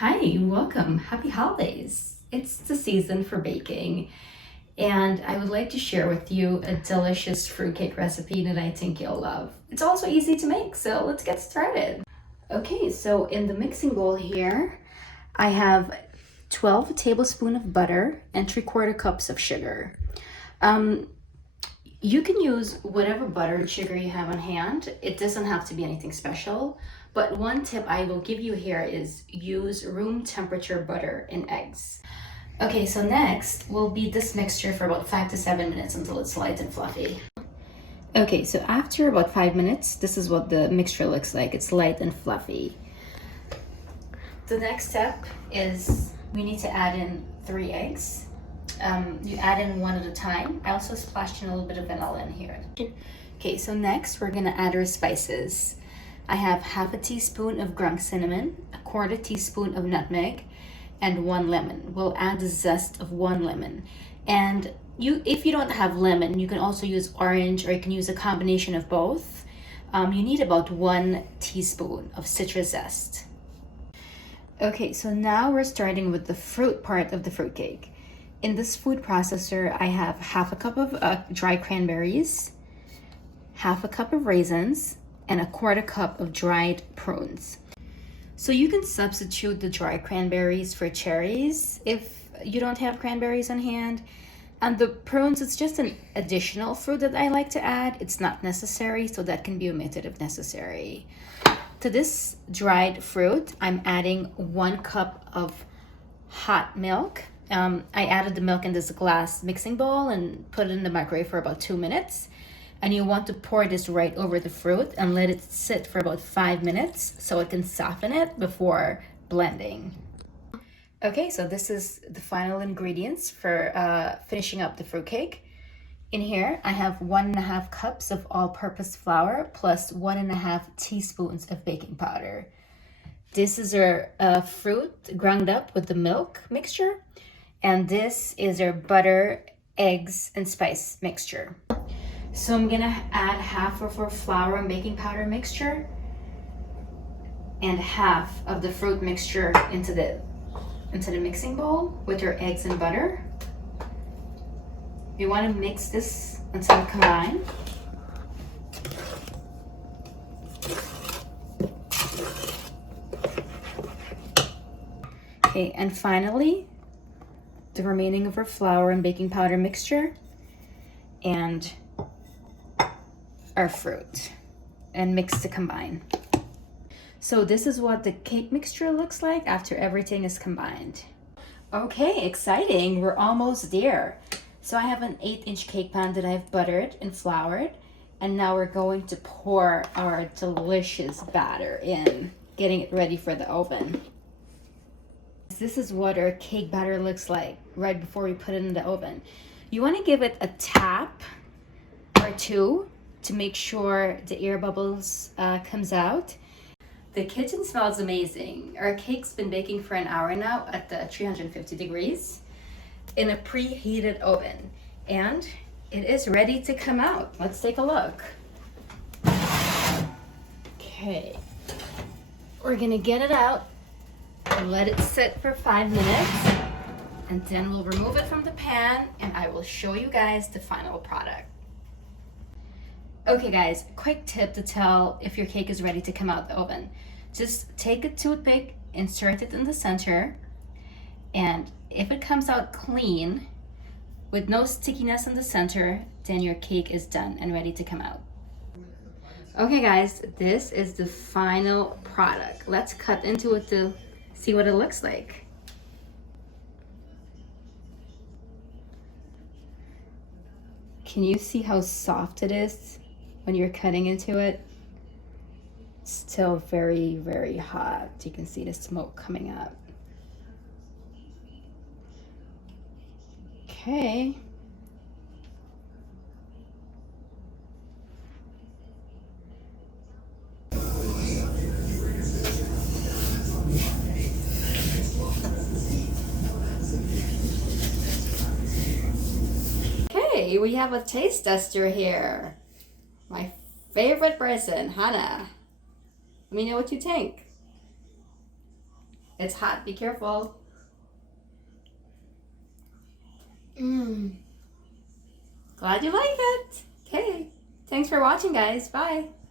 Hi, welcome. Happy holidays. It's the season for baking, and I would like to share with you a delicious fruitcake recipe that I think you'll love. It's also easy to make, so let's get started. Okay, so in the mixing bowl here, I have 12 tablespoons of butter and 3/4 cups of sugar. You can use whatever butter and sugar you have on hand. It doesn't have to be anything special. But one tip I will give you here is use room temperature butter in eggs. Okay, so next will be this mixture for about 5 to 7 minutes until it's light and fluffy. Okay, so after about 5 minutes, this is what the mixture looks like. It's light and fluffy. The next step is we need to add in 3 eggs. You add in one at a time. I also splashed in a little bit of vanilla in here. Okay, so next we're gonna add our spices. I have half a teaspoon of ground cinnamon, a 1/4 teaspoon of nutmeg, and 1 lemon. We'll add the zest of 1 lemon. And if you don't have lemon, you can also use orange, or you can use a combination of both. You need about 1 teaspoon of citrus zest. Okay, so now we're starting with the fruit part of the fruitcake. In this food processor, I have half a cup of dry cranberries, half a cup of raisins, and a 1/4 cup of dried prunes. So you can substitute the dry cranberries for cherries if you don't have cranberries on hand. And the prunes, it's just an additional fruit that I like to add. It's not necessary, so that can be omitted if necessary. To this dried fruit, I'm adding 1 cup of hot milk. I added the milk in this glass mixing bowl and put it in the microwave for about 2 minutes. And you want to pour this right over the fruit and let it sit for about 5 minutes so it can soften it before blending. Okay, so this is the final ingredients for finishing up the fruitcake. In here, I have 1.5 cups of all-purpose flour plus 1.5 teaspoons of baking powder. This is our fruit ground up with the milk mixture. And this is our butter, eggs, and spice mixture. So I'm gonna add half of our flour and baking powder mixture and half of the fruit mixture into the mixing bowl with your eggs and butter. You want to mix this until combined. Okay, and finally, the remaining of our flour and baking powder mixture and our fruit, and mix to combine. So this is what the cake mixture looks like after everything is combined. Okay, exciting, we're almost there. So I have an 8-inch cake pan that I've buttered and floured, and now we're going to pour our delicious batter in, getting it ready for the oven. This is what our cake batter looks like right before we put it in the oven. You want to give it a tap or two to make sure the air bubbles comes out. The kitchen smells amazing. Our cake's been baking for an hour now at the 350 degrees in a preheated oven, and it is ready to come out. Let's take a look. Okay, we're gonna get it out and let it sit for 5 minutes, and then we'll remove it from the pan and I will show you guys the final product. Okay guys, quick tip to tell if your cake is ready to come out the oven. Just take a toothpick, insert it in the center, and if it comes out clean with no stickiness in the center, then your cake is done and ready to come out. Okay guys, this is the final product. Let's cut into it to see what it looks like. Can you see how soft it is when you're cutting into it? It's still very, very hot. You can see the smoke coming up. Okay. Okay, we have a taste tester here. My favorite person, Hannah. Let me know what you think. It's hot, be careful. Glad you like it. Okay, thanks for watching, guys. Bye.